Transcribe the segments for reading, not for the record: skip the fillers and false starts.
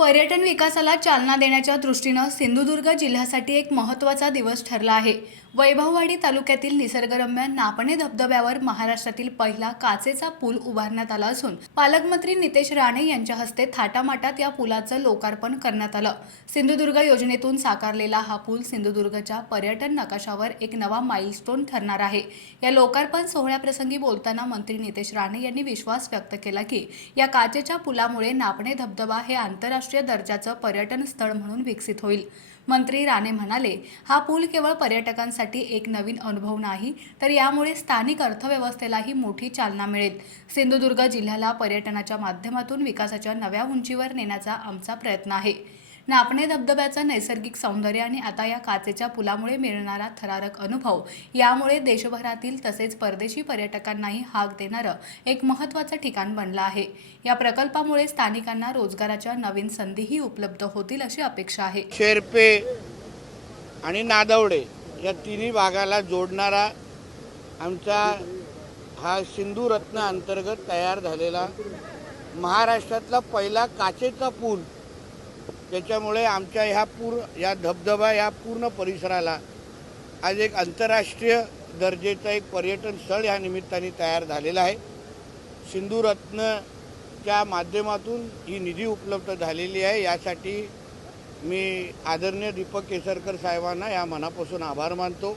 पर्यटन विकासाला चालना देण्याच्या दृष्टीने सिंधुदुर्ग जिल्ह्यासाठी एक महत्त्वाचा दिवस ठरला आहे। वैभववाडी तालुक्यातील निसर्गरम्य नापणे धबधब्यावर महाराष्ट्रातील पहिला काचेचा पूल उभारण्यात आला असून पालकमंत्री नितेश राणे यांच्या हस्ते थाटामाटात या पुलाचं लोकार्पण करण्यात आलं। सिंधुदुर्ग योजनेतून साकारलेला हा पूल सिंधुदुर्गच्या पर्यटन नकाशावर एक नवा माइलस्टोन ठरणार आहे। या लोकार्पण सोहळ्याप्रसंगी बोलताना मंत्री नितेश राणे यांनी विश्वास व्यक्त केला की या काचेच्या पुलामुळे नापणे धबधबा हे आंतरराष्ट्रीय दर्जाचं पर्यटन स्थळ म्हणून विकसित होईल। मंत्री राणे म्हणाले, हा पूल केवळ पर्यटकांसाठी एक नवीन अनुभव नाही, तर यामुळे स्थानिक अर्थव्यवस्थेलाही मोठी चालना मिळेल। सिंधुदुर्ग जिल्ह्याला पर्यटनाच्या माध्यमातून विकासाच्या नव्या उंचीवर नेण्याचा आमचा प्रयत्न आहे। नापणे धबधब्याचं नैसर्गिक सौंदर्य आणि आता या काचेच्या पुलामुळे मिळणारा थरारक अनुभव यामुळे देशभरातील तसेच परदेशी पर्यटकांनाही हाक देणारं एक महत्त्वाचं ठिकाण बनलं आहे। या प्रकल्पामुळे स्थानिकांना रोजगाराच्या नवीन संधीही उपलब्ध होतील अशी अपेक्षा आहे। शेरपे आणि नादवडे या तिन्ही भागाला जोडणारा आमचा हा सिंधू रत्न अंतर्गत तयार झालेला महाराष्ट्रातला पहिला काचेचा पूल, त्याच्यामुळे आमच्या या धबधबा या पूर्ण परिसराला आज एक आंतरराष्ट्रीय दर्जाचं एक पर्यटन स्थळ या निमित्ताने तयार झालेलं आहे। सिंधू रत्नच्या माध्यमातून ही निधी उपलब्ध झालेली आहे। यासाठी मी आदरणीय दीपक केसरकर साहेबांना या मनापासून आभार मानतो।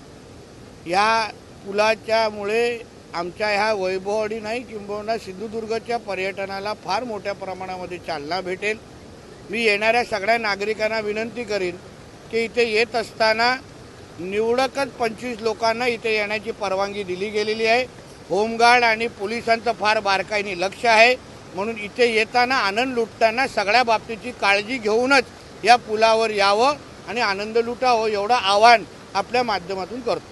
या पुलाच्यामुळे आमच्या ह्या वैभववाडी नाही किंबहुना सिंधुदुर्गच्या पर्यटनाला फार मोठ्या प्रमाणामध्ये चालना भेटेल। मी येणाऱ्या सगळ्या नागरिकांना विनंती करीन की इथे येत असताना निवडकच 25 लोकांना इथे येण्याची परवानगी दिली गेलेली आहे। होमगार्ड आणि पोलिसांचं फार बारकाईने लक्ष आहे, म्हणून इथे येताना आनंद लुटताना सगळ्या बाबतीची काळजी घेऊनच या पुलावर यावं आणि आनंद लुटावं एवढं आवाहन आपल्या माध्यमातून करतो।